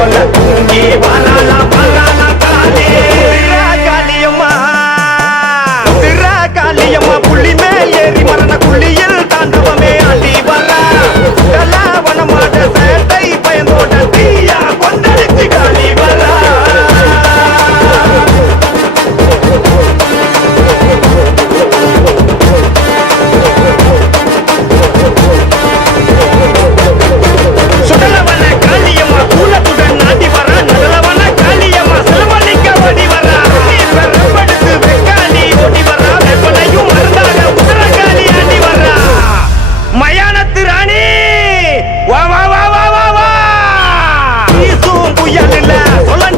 போல தூங்கி வர வீசும் புயலில் சொல்ல